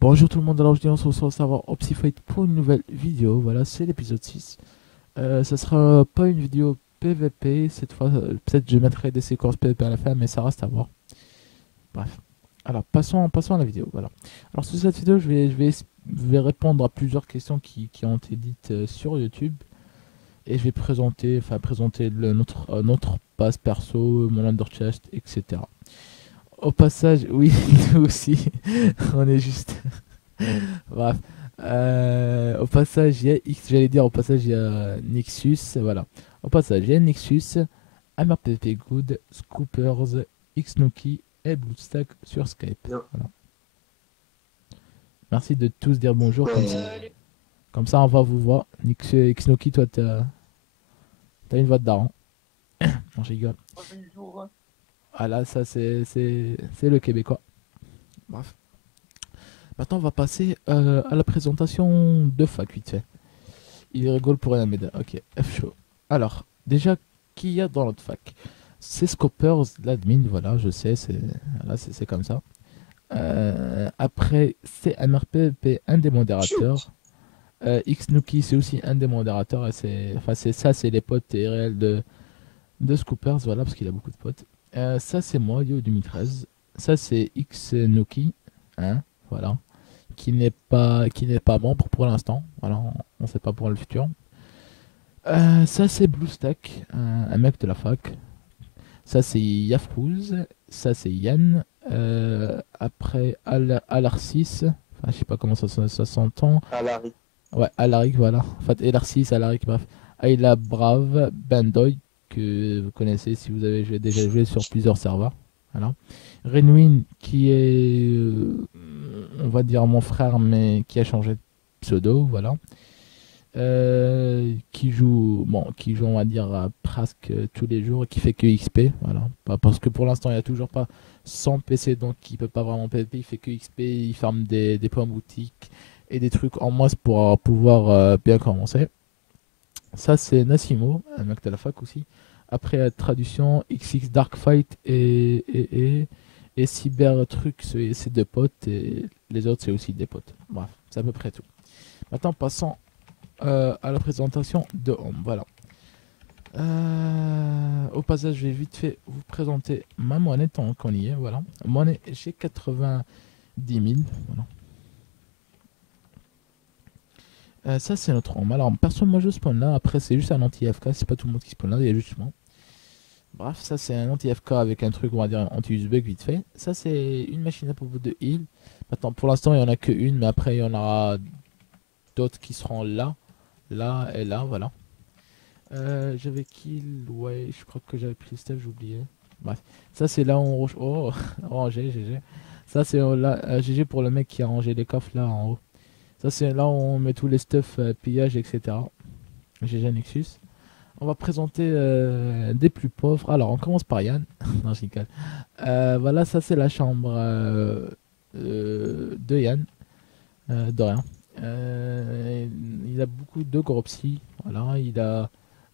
Bonjour tout le monde, alors on se retrouve au serveur Opsifight pour une nouvelle vidéo. Voilà, c'est l'épisode 6. Ça sera pas une vidéo PVP cette fois, peut-être je mettrai des séquences PVP à la fin, mais ça reste à voir. Bref. Alors passons à la vidéo. Voilà. Alors sur cette vidéo, je vais répondre à plusieurs questions qui ont été dites sur YouTube. Et je vais présenter notre passe perso, mon underchest, etc. Au passage, oui, nous aussi, on est juste. Bref. Au passage, il y a X, j'allais dire, au passage, il y a Nexus, voilà. Au passage, il y a Nexus, MRPP Good, Scoopers, Xnuki et BlueStack sur Skype. Non. Voilà. Merci de tous dire bonjour, Ouais. comme ça on va vous voir. Xnuki, toi, t'as une voix de daron. Non, je rigole. Bonjour. Ah là, ça, c'est le Québécois. Bref. Maintenant, on va passer à la présentation de fac, vite fait. Il rigole pour rien, mais ok, F show. Alors, déjà, qui y a dans notre fac? C'est Scopers, l'admin, voilà, je sais, c'est comme ça. Après, c'est MRPP, un des Shoot. modérateurs. Xnuki, c'est aussi un des modérateurs. Et c'est les potes réels de Scoopers, voilà, parce qu'il a beaucoup de potes. Ça, c'est moi, Yo 2013. Ça, c'est Xnuki, hein, voilà, qui n'est pas membre pour l'instant. Voilà, on ne sait pas pour le futur. Ça c'est BlueStack, un mec de la fac. Ça c'est Yafrouz. Ça c'est Yann. Après Alarcis. Enfin, je sais pas comment ça s'entend. À Larry. Ouais, Alaric, voilà. En fait, Alarcis, Alaric, bref. Ayla Brave, Bandoy, que vous connaissez si vous avez déjà joué sur plusieurs serveurs. Voilà. Renwin, qui est, on va dire mon frère, mais qui a changé de pseudo, voilà. Qui joue, on va dire, presque tous les jours et qui fait que XP, voilà. Parce que pour l'instant, il n'y a toujours pas 100 PC, donc il peut pas vraiment PvP, il fait que XP, il farme des points boutiques et des trucs en masse pour pouvoir bien commencer. Ça, c'est Nassimo, un mec de la fac aussi. Après, traduction, XX Darkfight et Cyber Truc, c'est des potes, et les autres, c'est aussi des potes. Bref, c'est à peu près tout. Maintenant, passons à la présentation de Home. Voilà. Au passage, je vais vite fait vous présenter ma monnaie tant qu'on y est. Voilà. Monnaie, j'ai 90 000. Voilà. Ça, c'est notre Home. Alors, personne, moi, je spawn là. Après, c'est juste un anti-FK. C'est pas tout le monde qui spawn là. Il y a juste moi. Bref, ça, c'est un anti-FK avec un truc, on va dire, anti-Uzbek vite fait. Ça, c'est une machine à propos de heal. Maintenant, pour l'instant, il n'y en a qu'une. Mais après, il y en aura d'autres qui seront là. Là et là. Voilà. J'avais kill, ouais, je crois que j'avais pris le stuff, j'ai oublié. Bref, ça c'est là où on... Oh, rangé, GG. Ça c'est là, GG pour le mec qui a rangé les coffres là en haut. Ça c'est là où on met tous les stuff, pillage, etc. GG Nexus. On va présenter des plus pauvres. Alors on commence par Yann. Non, je rigole. Voilà, ça c'est la chambre de Yann. De rien. Il a beaucoup de gros psy. Voilà, il a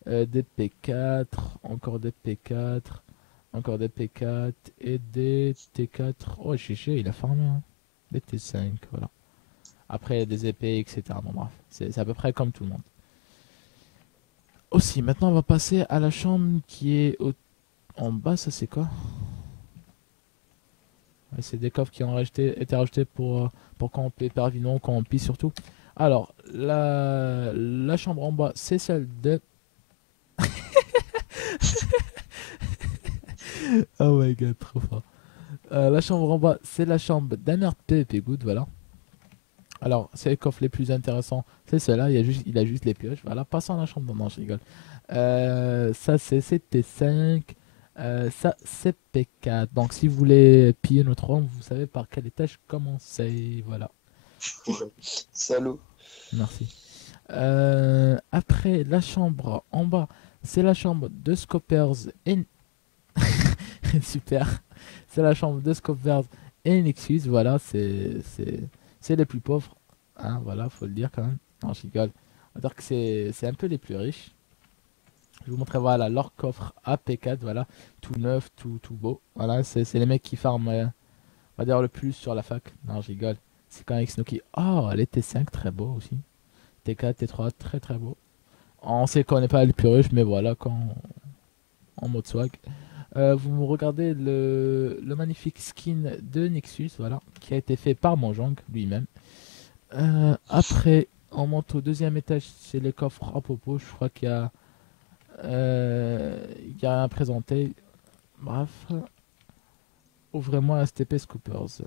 des P4, encore des P4, encore des P4 et des T4. Oh, chiché, il a farmé, hein. Des T5, voilà. Après, des épées, etc. Bon, bref, c'est à peu près comme tout le monde. Aussi, maintenant, on va passer à la chambre qui est en bas. Ça, c'est quoi? Ouais, c'est des coffres qui ont été rajoutés pour camper pervino, camper surtout. Alors, la chambre en bas, c'est celle de... Oh my god, trop fort. La chambre en bas, c'est la chambre d'un RP Good, voilà. Alors, c'est les coffres les plus intéressants, c'est cela, il a juste les pioches. Voilà, passons à la chambre. Non, je rigole. Ça, c'est CT5. Ça, c'est P4. Donc, si vous voulez piller notre home, vous savez par quel étage commencer. Voilà, Salaud. merci. Après, la chambre en bas, c'est la chambre de Scopers et... Super. C'est la chambre de Scopers et Nexus. Voilà, c'est les plus pauvres. Hein, voilà, faut le dire quand même. Non, je rigole. On va dire que c'est un peu les plus riches. Je vous montrerai, voilà, leur coffre AP4, voilà, tout neuf, tout beau. Voilà, c'est les mecs qui farment, on va dire, le plus sur la fac. Non, je rigole. C'est quand Xnoki. Oh, les T5, très beau aussi. T4, T3, très très beau. On sait qu'on n'est pas les plus riches, mais voilà, quand en mode swag. Vous me regardez le magnifique skin de Nexus, voilà, qui a été fait par Mojang lui-même. Après, on monte au deuxième étage, c'est les coffres à popo. Je crois il y a rien à présenter. Bref, ouvrez-moi un STP Scoopers.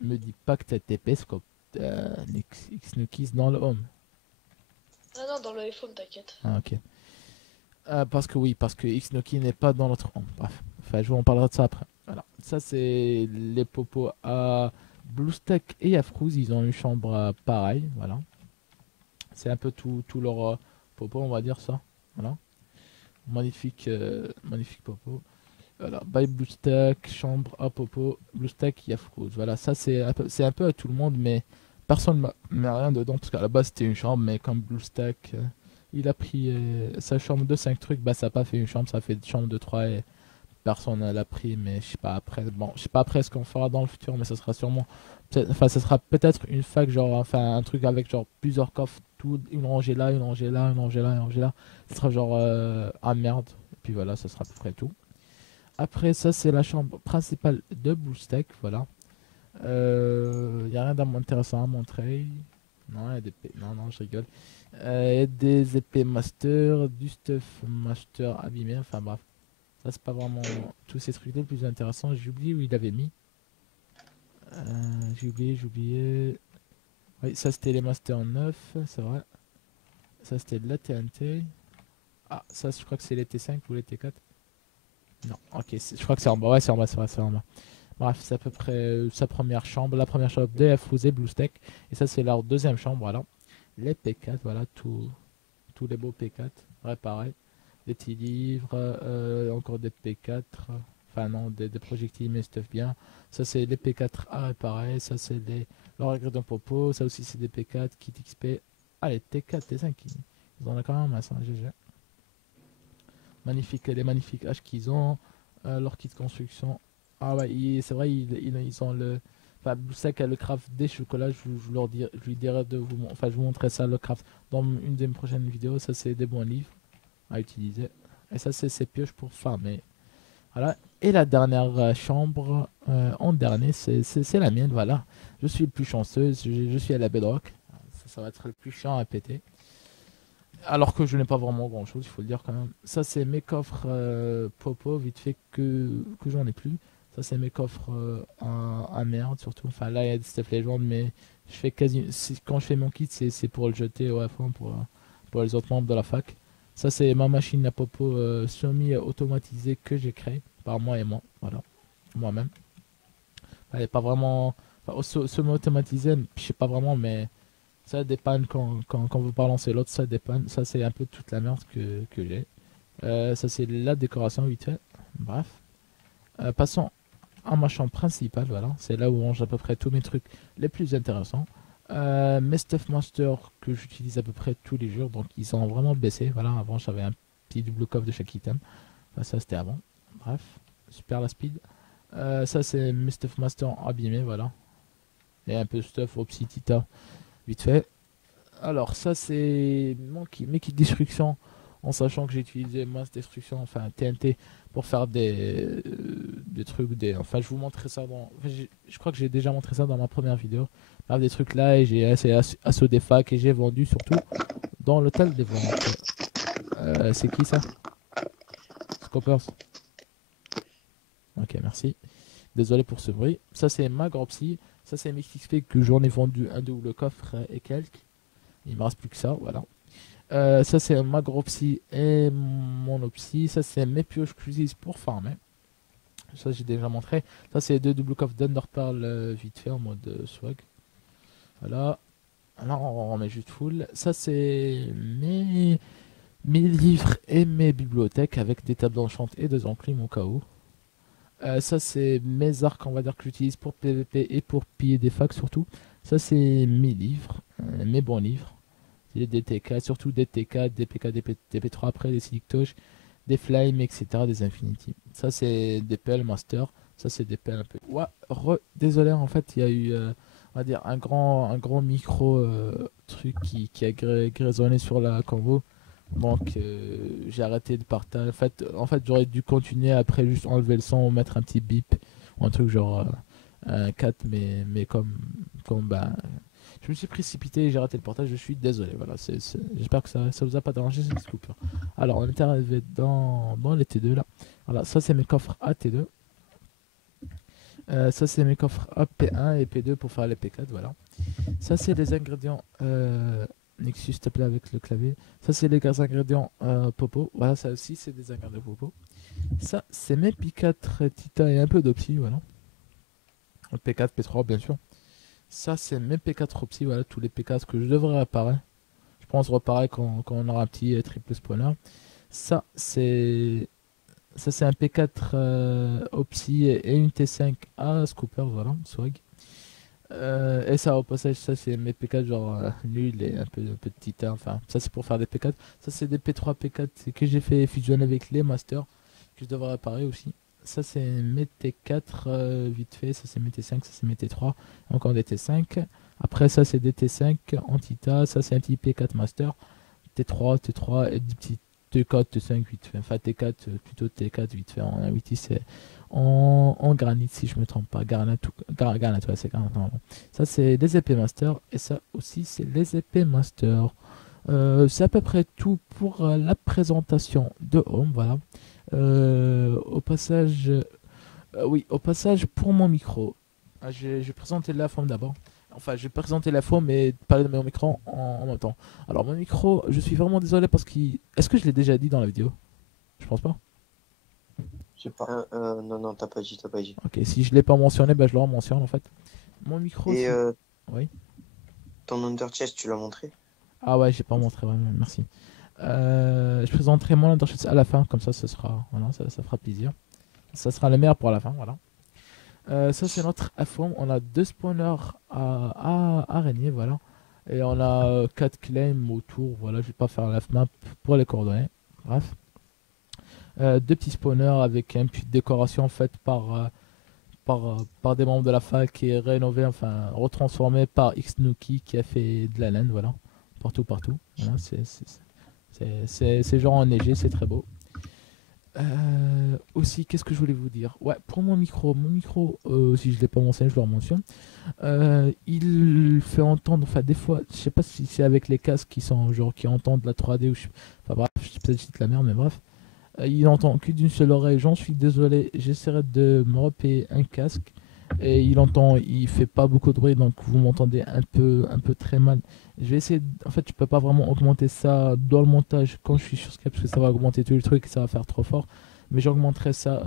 Me dis pas que t'as TP Scoop Xnukis dans le home. Ah non, dans le iPhone, t'inquiète. Ah, ok. Parce que Xnoki n'est pas dans notre home. Bref, enfin, je vous en parlerai de ça après. Voilà. Ça, c'est les popos à BlueStack et à Frouz. Ils ont une chambre pareille. Voilà. C'est un peu tout leur popo, on va dire ça. Voilà. Magnifique, magnifique popo. Voilà, by BlueStack, chambre à popo, BlueStack, Yafrouz. Voilà, ça c'est un peu à tout le monde, mais personne ne met rien dedans parce qu'à la base c'était une chambre, mais comme BlueStack, il a pris sa chambre de 5 trucs, bah ça n'a pas fait une chambre, ça a fait une chambre de 3 et personne ne l'a pris, mais je sais pas après. Bon, je sais pas après ce qu'on fera dans le futur, mais ça sera sûrement. Enfin, ça sera peut-être une fac, genre, enfin un truc avec genre plusieurs coffres, tout, une rangée là, une rangée là, une rangée là, une rangée là. Ça sera genre ah merde. Et puis voilà, ça sera à peu près tout. Après, ça, c'est la chambre principale de BlueStack. Voilà. Il n'y a rien d'intéressant à montrer. Non, y a des non, non, je rigole. Il y a des épées master, du stuff master abîmé. Enfin bref. Ça, c'est pas vraiment tous ces trucs-là le plus intéressant. J'ai oublié où il avait mis. J'ai oublié. Oui, ça, c'était les Master 9, c'est vrai. Ça, c'était de la TNT. Ah, ça, je crois que c'est les T5 ou les T4. Non, ok, je crois que c'est en bas. Ouais, c'est en bas, c'est vrai, c'est en bas. Bref, c'est à peu près sa première chambre. La première chambre de Frouzé BlueStack. Et ça, c'est leur deuxième chambre, voilà. Les P4, voilà, tous les beaux P4 réparés. Des petits livres, encore des P4. Enfin, non, des projectiles, mais stuff bien. Ça, c'est les P4 à réparer. Ça, c'est leur ingrédient popo. Ça aussi, c'est des P4, kit XP. Ah, les T4, T5, ils en ont quand même masse, hein, GG. Magnifique, les magnifiques haches qu'ils ont. Leur kit de construction. Ah ouais, c'est vrai, ils ont le. Enfin, BlueStack a le craft des chocolats. Je lui dirai de vous. Enfin, je vous montrerai ça, le craft, dans une des prochaines vidéos. Ça, c'est des bons livres à utiliser. Et ça, c'est ses pioches pour farmer. Voilà. Et la dernière chambre, en dernier, c'est la mienne. Voilà. Je suis le plus chanceux. Je suis à la Bedrock. Ça va être le plus chiant à péter. Alors que je n'ai pas vraiment grand chose, il faut le dire quand même. Ça, c'est mes coffres Popo, vite fait que j'en ai plus. Ça, c'est mes coffres à merde, surtout. Enfin, là, il y a des Steph Legend, mais je fais quasi. Quand je fais mon kit, c'est pour le jeter au F1 pour les autres membres de la fac. Ça, c'est ma machine à Popo semi-automatisée que j'ai créée par moi et moi. Voilà, moi-même. Elle n'est pas vraiment. Enfin, semi-automatisée, je sais pas vraiment, mais. Ça dépanne quand vous pas lancer l'autre, ça dépanne. Ça, c'est un peu toute la merde que j'ai. Ça, c'est la décoration vite fait. Bref. Passons à ma chambre principale. Voilà. C'est là où on range à peu près tous mes trucs les plus intéressants. Mes Stuff Master que j'utilise à peu près tous les jours. Donc, ils ont vraiment baissé. Voilà. Avant, j'avais un petit double coffre de chaque item. Enfin, ça, c'était avant. Bref. Super la speed. Ça, c'est mes Stuff Master abîmés. Voilà. Et un peu stuff au petit tita vite fait. Alors ça c'est mes kits de destruction, en sachant que j'ai utilisé masse destruction, enfin TNT, pour faire des trucs, enfin je vous montrerai ça enfin, je crois que j'ai déjà montré ça dans ma première vidéo. Bref, des trucs là, et j'ai essayé assaut des facs et j'ai vendu surtout dans l'hôtel des ventes. C'est qui ça? Scopers. Ok, merci. Désolé pour ce bruit. Ça c'est ma Gropsy. Ça c'est mes XP que j'en ai vendu un double coffre et quelques. Il me reste plus que ça, voilà. Ça c'est ma Gropsy et mon Opsy. Ça c'est mes pioches que j'utilise pour farmer. Ça j'ai déjà montré. Ça c'est deux double coffres d'Underpearl vite fait en mode swag. Voilà. Alors on remet juste full. Ça c'est mes livres et mes bibliothèques avec des tables d'enchant et des enclumes au cas où. Ça c'est mes arcs, on va dire, que j'utilise pour PVP et pour piller des facs surtout. Ça c'est mes livres, mes bons livres. Des DTK, surtout des TK, des PK, des DP3 après, des Silictosh, des Flame, etc. Des Infinity. Ça c'est des PL Master. Ça c'est des PL un peu. Ouais, désolé, en fait il y a eu on va dire un grand micro truc qui a résonné sur la combo. Donc j'ai arrêté de partager. En fait j'aurais dû continuer après juste enlever le son ou mettre un petit bip ou un truc genre un 4 mais comme bah je me suis précipité et j'ai raté le partage, je suis désolé. Voilà, j'espère que ça vous a pas dérangé cette coupure. Alors on est arrivé dans les T2 là. Voilà, ça c'est mes coffres A T2. Ça c'est mes coffres A P1 et P2 pour faire les P4, voilà. Ça c'est les ingrédients Nexus, s'il te plaît, avec le clavier. Ça c'est les ingrédients Popo. Voilà, ça aussi c'est des ingrédients Popo. Ça c'est mes P4 Tita et un peu d'Opti, voilà. P4, P3 bien sûr. Ça c'est mes P4 Opti, voilà, tous les P4 que je devrais réparer. Je pense réparer quand on aura un petit triple spawner. Ça c'est un P4 Opti et une T5 à Scooper, voilà, swag. Et ça, au passage, ça c'est mes P4 genre nuls et un peu de titan. Enfin, ça c'est pour faire des P4. Ça c'est des P3 P4 que j'ai fait fusionner avec les masters que je devrais réparer aussi. Ça c'est mes T4 vite fait. Ça c'est mes T5, ça c'est mes T3. Encore des T5. Après ça c'est des T5 en Tita. Ça c'est un petit P4 master. T3 et des petits T4, T5 vite fait. Enfin T4, plutôt T4 vite fait. En 8 c'est en granit si je me trompe pas. Garnet, ouais, c'est garnet. Non. Ça c'est les épées master. Et ça aussi c'est les épées master. C'est à peu près tout pour la présentation de Home. Voilà. Au passage, oui, au passage pour mon micro. Je vais présenter la forme d'abord. Enfin, je vais présenter la forme et parler de mon micro en même temps. Alors, mon micro, je suis vraiment désolé parce qu'il. Est-ce que je l'ai déjà dit dans la vidéo? Je pense pas. Je sais pas. Non, t'as pas dit, t'as pas dit. Ok, si je l'ai pas mentionné, bah, je le mentionne en fait. Mon micro, Et oui. ton under chest, tu l'as montré? Ah ouais, j'ai pas montré vraiment, merci. Je présenterai mon Undershot à la fin, comme ça, voilà, ça fera plaisir. Ça sera le meilleur pour la fin, voilà. Ça c'est notre F-Home. On a deux spawners à araignées, voilà. Et on a 4 claims autour, voilà. Je vais pas faire la map pour les coordonnées. Bref. Deux petits spawners avec une petite décoration faite par des membres de la fac qui est rénové, enfin retransformé par Xnuki qui a fait de la laine, voilà. Partout. Voilà, c'est genre enneigé, c'est très beau. Aussi, qu'est-ce que je voulais vous dire? Ouais, pour mon micro, si je l'ai pas mentionné, je le mentionne. Il fait entendre, enfin des fois, je sais pas si c'est avec les casques qui sont genre qui entendent la 3D ou enfin bref, peut-être je cite la merde, mais bref. Il entend que d'une seule oreille. J'en suis désolé, j'essaierai de me repayer un casque. Et il fait pas beaucoup de bruit, donc vous m'entendez un peu très mal. Je vais essayer, en fait, je peux pas vraiment augmenter ça dans le montage quand je suis sur Skype parce que ça va augmenter tout le truc et ça va faire trop fort. Mais j'augmenterai ça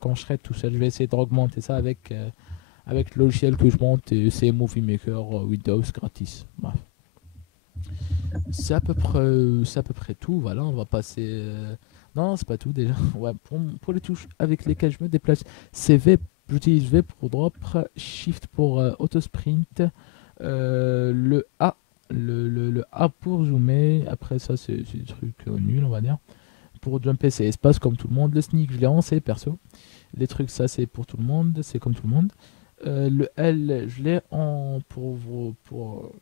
quand je serai tout seul. Je vais essayer d'augmenter ça avec le logiciel que je monte et c'est Movie Maker Windows gratis. Bref. C'est à peu près tout. Voilà, on va passer. Non, c'est pas tout déjà. Ouais, pour les touches avec lesquelles je me déplace, c'est V. J'utilise V pour drop, Shift pour auto sprint, le A, le A pour zoomer. Après ça, c'est des trucs nuls, on va dire. Pour jumper, c'est espace comme tout le monde. Le sneak, je l'ai en C perso. Les trucs, ça c'est pour tout le monde, c'est comme tout le monde. Le L, je l'ai en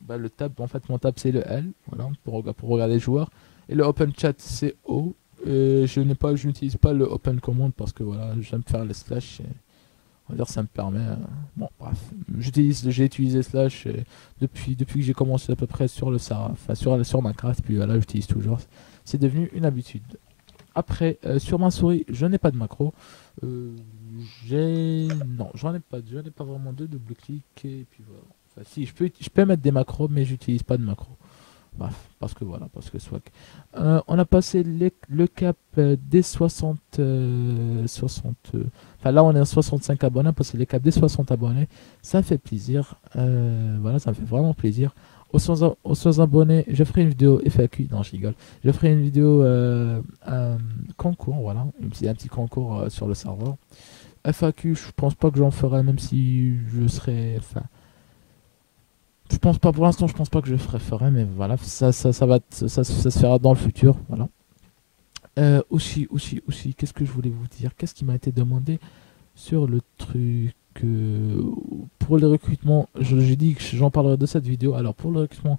le tab. En fait, mon tab c'est le L, voilà, pour regarder les joueurs. Et le Open Chat c'est O. Je n'utilise pas le Open Command parce que voilà, j'aime faire les slash. On va dire ça me permet. Bon, bref, j'ai utilisé slash depuis que j'ai commencé à peu près sur le Sarah, enfin sur Minecraft. Puis voilà, j'utilise toujours. C'est devenu une habitude. Après, sur ma souris, je n'ai pas de macro. Non, j'en ai pas vraiment de double clic et puis voilà. Enfin, si, je peux mettre des macros, mais j'utilise pas de macro. Bref, parce que swag. On a passé le cap des 60, enfin là on est à 65 abonnés, on a passé les caps des 60 abonnés. Ça fait plaisir. Voilà, ça me fait vraiment plaisir. Aux 100 abonnés, je ferai une vidéo FAQ. Non, je rigole. Je ferai une vidéo concours, voilà. Un petit concours sur le serveur. FAQ, je pense pas que j'en ferai, même si je serai. Enfin, je pense pas pour l'instant, je pense pas que je ferai, mais voilà, ça se fera dans le futur, voilà. Aussi, qu'est-ce que je voulais vous dire? Qu'est-ce qui m'a été demandé sur le truc? que pour le recrutement, j'ai dit que j'en parlerai de cette vidéo. Alors pour le recrutement,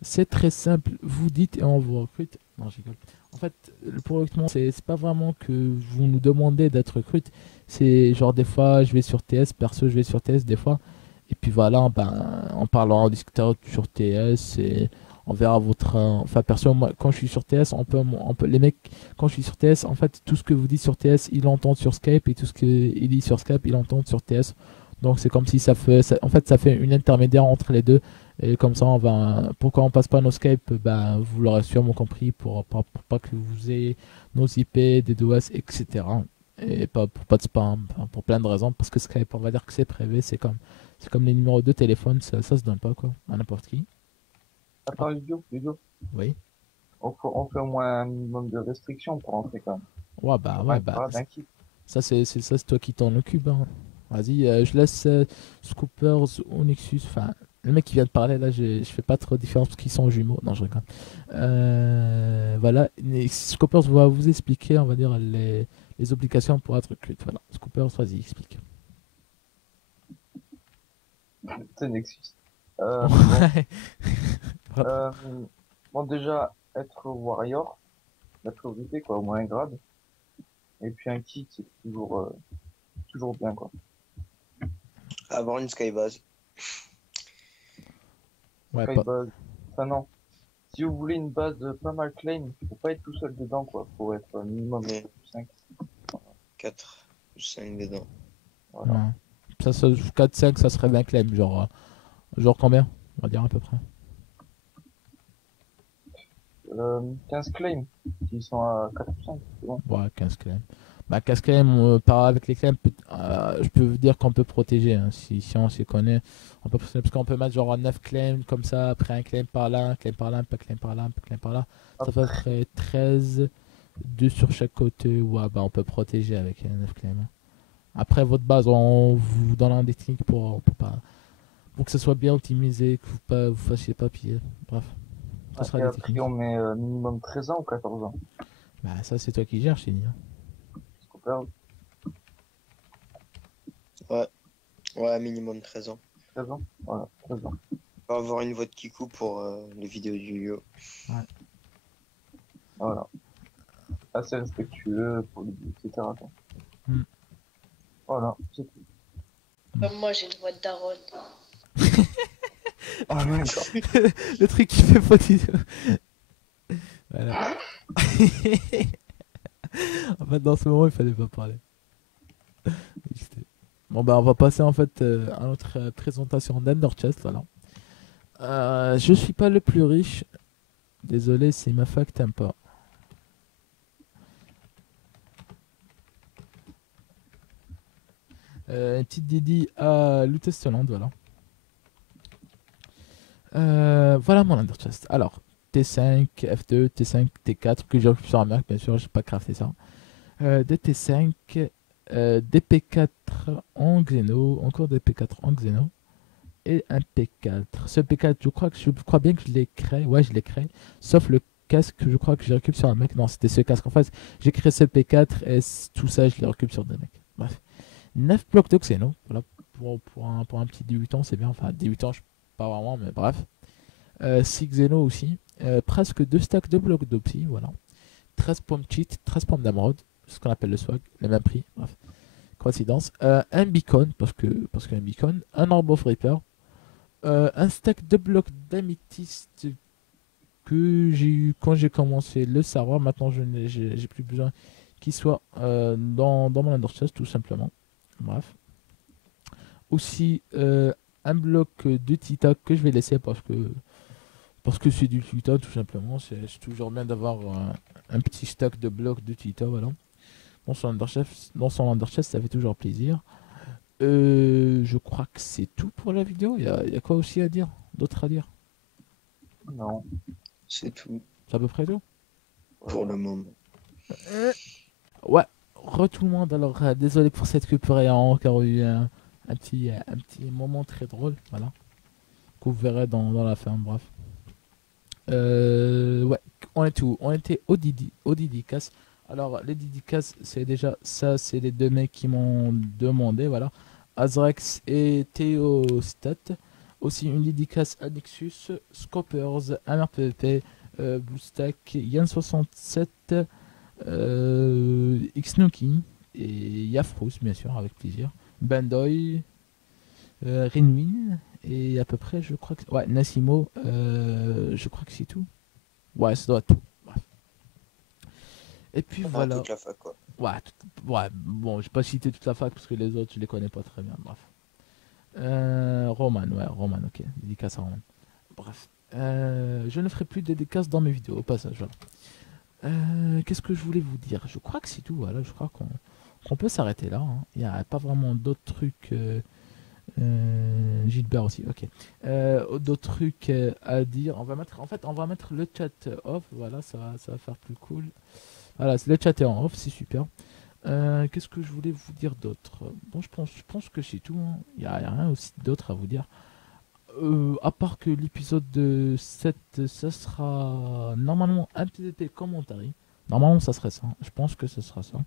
c'est très simple. Vous dites et on vous recrute. Non, je rigole. En fait, pour le recrutement, c'est pas vraiment que vous nous demandez d'être recrute. C'est genre des fois, je vais sur TS, perso, je vais sur TS des fois. Et puis voilà, ben, on parlera, en discutant sur TS et on verra votre. Enfin, perso, moi, quand je suis sur TS, les mecs, quand je suis sur TS, en fait, tout ce que vous dites sur TS, ils l'entendent sur Skype et tout ce qu'il dit sur Skype, ils l'entendent sur TS. Donc c'est comme si en fait, ça fait une intermédiaire entre les deux. Et comme ça, pourquoi on passe pas nos Skype? Ben, vous l'aurez sûrement compris pour pas que vous ayez nos IP, des DOS, etc. Et pas pour pas de spam, enfin, pour plein de raisons. Parce que Skype, on va dire que c'est privé, c'est comme les numéros de téléphone, ça se donne pas quoi, à n'importe qui. Attends, Ludo, Oui. on fait au moins un minimum de restrictions pour entrer quand même. Ouais, Ouais, bah, d'un kiff. c'est toi qui t'en occupe, hein. Vas-y, je laisse Scoopers ou Nexus. Enfin, le mec qui vient de parler là, je fais pas trop de différence parce qu'ils sont jumeaux. Non, je rigole. Voilà, Scoopers va vous expliquer, on va dire, les obligations pour être recrute. Voilà, Scoopers, vas-y, explique. C'est Nexus. Bon, Ouais. euh, bon, déjà, être warrior, la priorité, quoi, au moins un grade. Et puis un kit, c'est toujours bien, quoi. Avoir une skybase. Ouais, pas. Skybase. Enfin, non. Si vous voulez une base pas mal claim, faut pas être tout seul dedans, quoi. Faut être minimum Mais 5. 4 ou 5 dedans. Voilà. Ouais. Ça 4-5, ça serait bien claim. Genre combien? On va dire à peu près. 15 claims, qui sont à 4 ou 5, c'est bon. Ouais, 15 claims. Bah, 15 claims, avec les claims, je peux vous dire qu'on peut protéger, hein. Si on s'y connaît, on peut protéger. Parce qu'on peut mettre genre 9 claims comme ça, après un claim par là, un claim par là, un claim par là, un claim par là. Ça fait à peu près 13, 2 sur chaque côté. Ouais, bah on peut protéger avec 9 claims, hein. Après, votre base, on vous donne des techniques pour que ce soit bien optimisé, que vous fassiez pas piller. Bref, ça sera Et des après, techniques. on met minimum 13 ans ou 14 ans. Bah, ça, c'est toi qui gères, Chini, hein. Parce qu'on perd Ouais, ouais, minimum 13 ans. 13 ans. Voilà, 13 ans. Faut avoir une voix de Kikou pour les vidéos du Yo. Ouais. Voilà. Assez respectueux, poli, etc. quoi. Hmm. Voilà, c'est tout. Comme moi, j'ai une voix de daronne. Oh non, Le truc qui fait faute. Voilà. En fait, dans ce moment, il fallait pas parler. Bon, bah, on va passer en fait à notre présentation d'Ender Chest. Voilà. Je suis pas le plus riche. Désolé si ma fac t'aime pas. Une petite dédie à Lutestland, voilà. Voilà mon Ender Chest. Alors, T5, F2, T5, T4, que j'ai récupéré sur un Mac, bien sûr, j'ai pas crafté ça. Des T5, des P4 en Xeno, encore des P4 en Xeno, et un P4. Ce P4, je crois bien que je l'ai créé, ouais, je l'ai créé, sauf le casque, je crois que j'ai récupéré sur un mec. Non, c'était ce casque. En fait, j'ai créé ce P4 et tout ça, je l'ai récupéré sur des mecs. Bref. 9 blocs de Xeno, voilà, pour un petit 18 ans, c'est bien. Enfin, 18 ans, pas vraiment, mais bref. 6 Xeno aussi. Presque 2 stacks de blocs d'Opsi, voilà. 13 pommes cheat, 13 pommes d'émeraude, ce qu'on appelle le swag, le même prix, bref. Coïncidence. Un beacon, parce qu'un beacon. Un orb of reaper. Un stack de blocs d'améthyste que j'ai eu quand j'ai commencé le savoir. Maintenant, j'ai plus besoin qu'il soit dans mon underchest, tout simplement. Bref. Aussi, un bloc de Tita que je vais laisser parce que c'est du Tita, tout simplement. C'est toujours bien d'avoir un petit stock de blocs de Tita, voilà. Dans son underchest, ça fait toujours plaisir. Je crois que c'est tout pour la vidéo. Il y a quoi aussi à dire? D'autres à dire? non. C'est tout C'est à peu près tout? pour le moment. Ouais, tout le monde. Alors, désolé pour cette coupure. Il y a encore eu un petit moment très drôle. Voilà. Que vous verrez dans la fin. Bref. Ouais, on est où? On était au dédicace. Alors, les dédicaces, c'est déjà ça. C'est les deux mecs qui m'ont demandé. Voilà. Azrex et Théostat. Aussi une dédicace à Nexus, Scopers, MRPVP, BlueStack, Yann67, Xnuki et Yafrous, bien sûr, avec plaisir. Bandoy, Renwin, et à peu près, je crois que. Ouais, Nassimo, je crois que c'est tout. Ouais, ça doit être tout. Bref. Et puis voilà. Toute la fac, quoi. Ouais, ouais, bon, je vais pas citer toute la fac parce que les autres, je les connais pas très bien. Bref. Roman, ouais, Roman, ok. Dédicace à Roman. Bref. Je ne ferai plus de dédicaces dans mes vidéos, au passage. Voilà. Qu'est-ce que je voulais vous dire? Je crois que c'est tout, voilà. Je crois qu'on peut s'arrêter là. Hein. Il n'y a pas vraiment d'autres trucs. Gilbert aussi, ok. D'autres trucs à dire. On va mettre le chat off. Voilà, ça va faire plus cool. Voilà, le chat est en off, c'est super. Qu'est-ce que je voulais vous dire d'autre? Bon, je pense que c'est tout. Hein. Il n'y a rien aussi d'autre à vous dire. À part que l'épisode de 7, ça sera normalement un PVP commentary. Normalement, ça serait ça. Je pense que ce sera ça.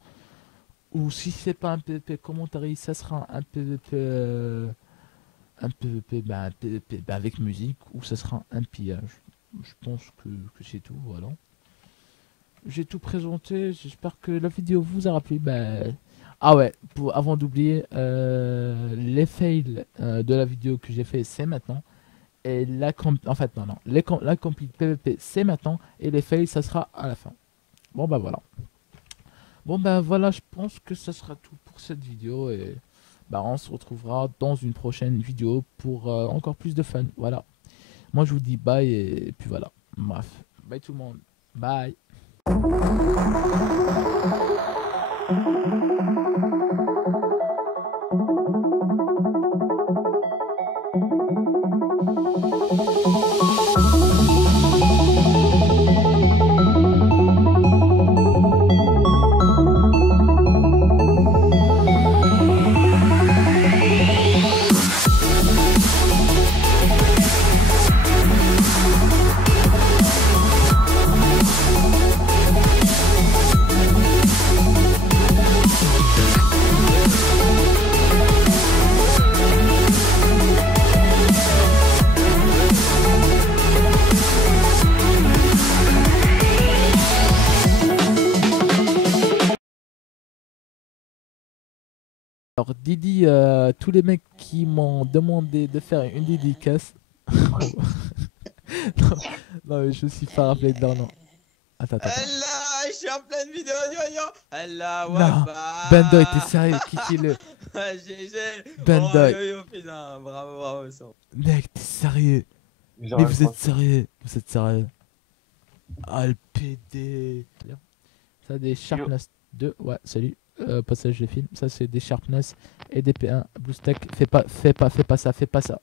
Ou si c'est pas un PVP commentary, ça sera un PVP, un PVP avec musique. Ou ça sera un pillage. Je pense que c'est tout. Voilà. J'ai tout présenté, j'espère que la vidéo vous aura plu. Ah ouais, avant d'oublier, les fails de la vidéo que j'ai fait, c'est maintenant. Et en fait, non, la compil PVP, c'est maintenant. Et les fails, ça sera à la fin. Bon, bah voilà. Bon, bah voilà, je pense que ça sera tout pour cette vidéo. Et bah, on se retrouvera dans une prochaine vidéo pour encore plus de fun. Voilà. Moi, je vous dis bye et puis voilà. Bref, bye tout le monde. Bye. Alors Didi, tous les mecs qui m'ont demandé de faire une dédicace. non, non, mais je suis pas rappelé de leur nom. Attends. Allah, je suis en pleine vidéo, yo. Allah, Non, Wabba. Bendoy, t'es sérieux, kiffez-le. GG. Bendoy. Oh, yo, putain, bravo, ça. Mec, t'es sérieux. Mais vous êtes sérieux. Vous êtes sérieux. Ah, le PD. Ça, des Sharpness 2. Ouais, salut. Passage de film. Ça, c'est des Sharpness et des P1. BlueStack. Fais pas ça.